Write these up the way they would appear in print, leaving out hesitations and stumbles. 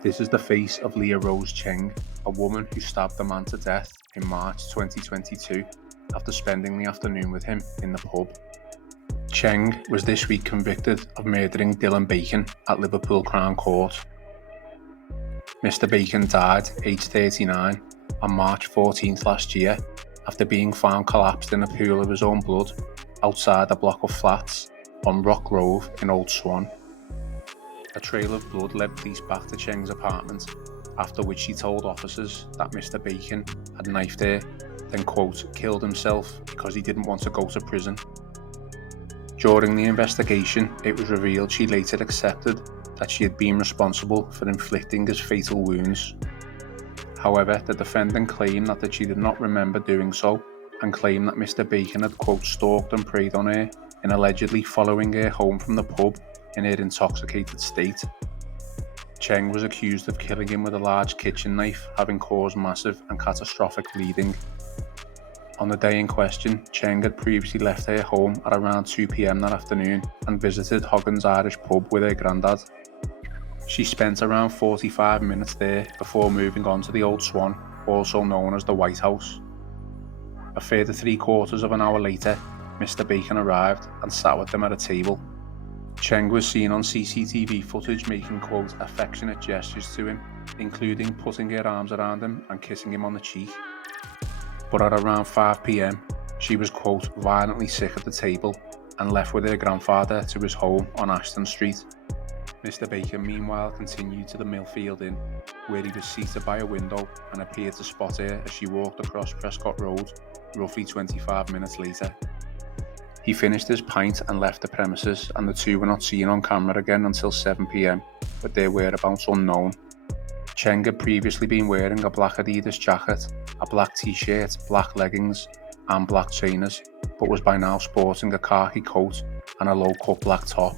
This is the face of Learose Cheng, a woman who stabbed a man to death in March 2022 after spending the afternoon with him in the pub. Cheng was this week convicted of murdering Dylan Bacon at Liverpool Crown Court. Mr. Bacon died, aged 39, on March 14th last year after being found collapsed in a pool of his own blood outside a block of flats on Rock Grove in Old Swan. A trail of blood led police back to Cheng's apartment, after which she told officers that Mr. Bacon had knifed her, then quote, killed himself because he didn't want to go to prison. During the investigation, it was revealed she later accepted that she had been responsible for inflicting his fatal wounds. However, the defendant claimed that she did not remember doing so and claimed that Mr. Bacon had quote stalked and preyed on her in allegedly following her home from the pub in her intoxicated state. Cheng was accused of killing him with a large kitchen knife, having caused massive and catastrophic bleeding. On the day in question, Cheng had previously left her home at around 2 p.m. that afternoon and visited Hoggan's Irish pub with her granddad. She spent around 45 minutes there before moving on to the Old Swan, also known as the White House. A further 3/4 of an hour later, Mr. Bacon arrived and sat with them at a table. Cheng was seen on CCTV footage making quote affectionate gestures to him, including putting her arms around him and kissing him on the cheek. But at around 5 p.m, she was quote violently sick at the table and left with her grandfather to his home on Ashton Street. Mr. Bacon meanwhile continued to the Millfield Inn, where he was seated by a window and appeared to spot her as she walked across Prescott Road roughly 25 minutes later. He finished his pint and left the premises, and the two were not seen on camera again until 7 p.m, with their whereabouts unknown. Cheng had previously been wearing a black Adidas jacket, a black t-shirt, black leggings and black trainers, but was by now sporting a khaki coat and a low-cut black top.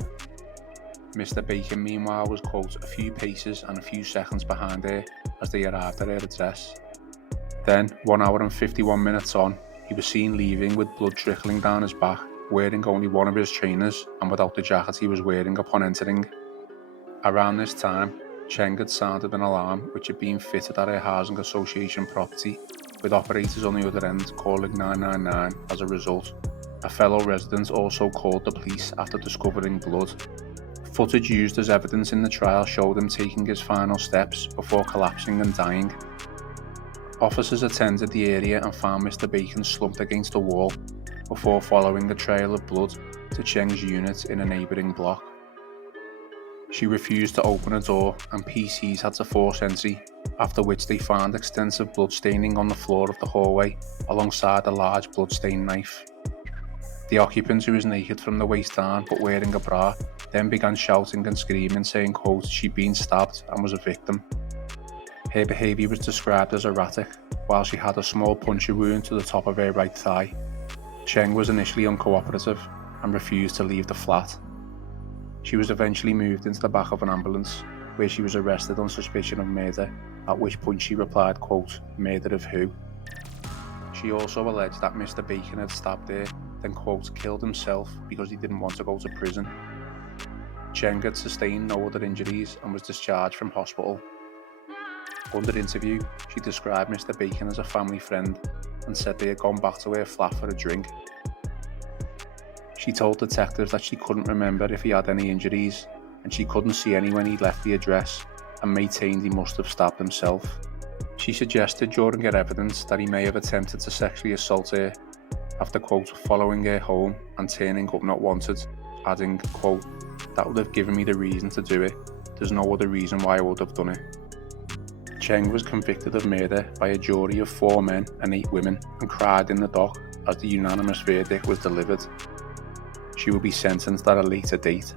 Mr. Bacon meanwhile was quote a few paces and a few seconds behind her as they arrived at her address. Then, 1 hour and 51 minutes on, he was seen leaving with blood trickling down his back, wearing only one of his trainers and without the jacket he was wearing upon entering. Around this time, Cheng had sounded an alarm which had been fitted at her housing association property, with operators on the other end calling 999 as a result. A fellow resident also called the police after discovering blood. Footage used as evidence in the trial showed him taking his final steps before collapsing and dying. Officers attended the area and found Mr. Bacon slumped against a wall before following a trail of blood to Cheng's unit in a neighbouring block. She refused to open a door and PCs had to force entry, after which they found extensive blood staining on the floor of the hallway alongside a large blood-stained knife. The occupant, who was naked from the waist down but wearing a bra, then began shouting and screaming, saying quote she'd been stabbed and was a victim. Her behaviour was described as erratic, while she had a small puncture wound to the top of her right thigh. Cheng was initially uncooperative and refused to leave the flat. She was eventually moved into the back of an ambulance, where she was arrested on suspicion of murder, at which point she replied quote murder of who. She also alleged that Mr. Bacon had stabbed her, then quote killed himself because he didn't want to go to prison. Cheng had sustained no other injuries and was discharged from hospital. Under interview, she described Mr. Bacon as a family friend and said they had gone back to her flat for a drink. She told detectives that she couldn't remember if he had any injuries, and she couldn't see any when he left the address, and maintained he must have stabbed himself. She suggested during her evidence that he may have attempted to sexually assault her, after quote following her home and turning up not wanted, adding quote that would have given me the reason to do it, there's no other reason why I would have done it. Cheng was convicted of murder by a jury of 4 men and 8 women and cried in the dock as the unanimous verdict was delivered. She will be sentenced at a later date.